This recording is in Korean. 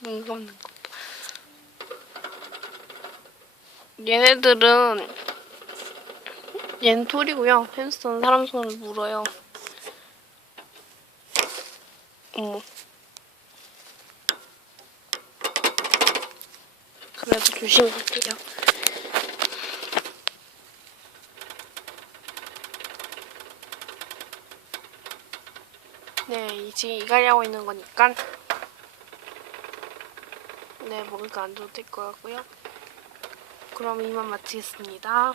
눈 감는 거. 얘네들은 얘는 톨이고요. 햄스터는 사람 손을 물어요. 어머. 그래도 조심할게요. 네, 이제 이가려고 있는 거니까 네, 먹을 거안될것 같고요. 그럼 이만 마치겠습니다.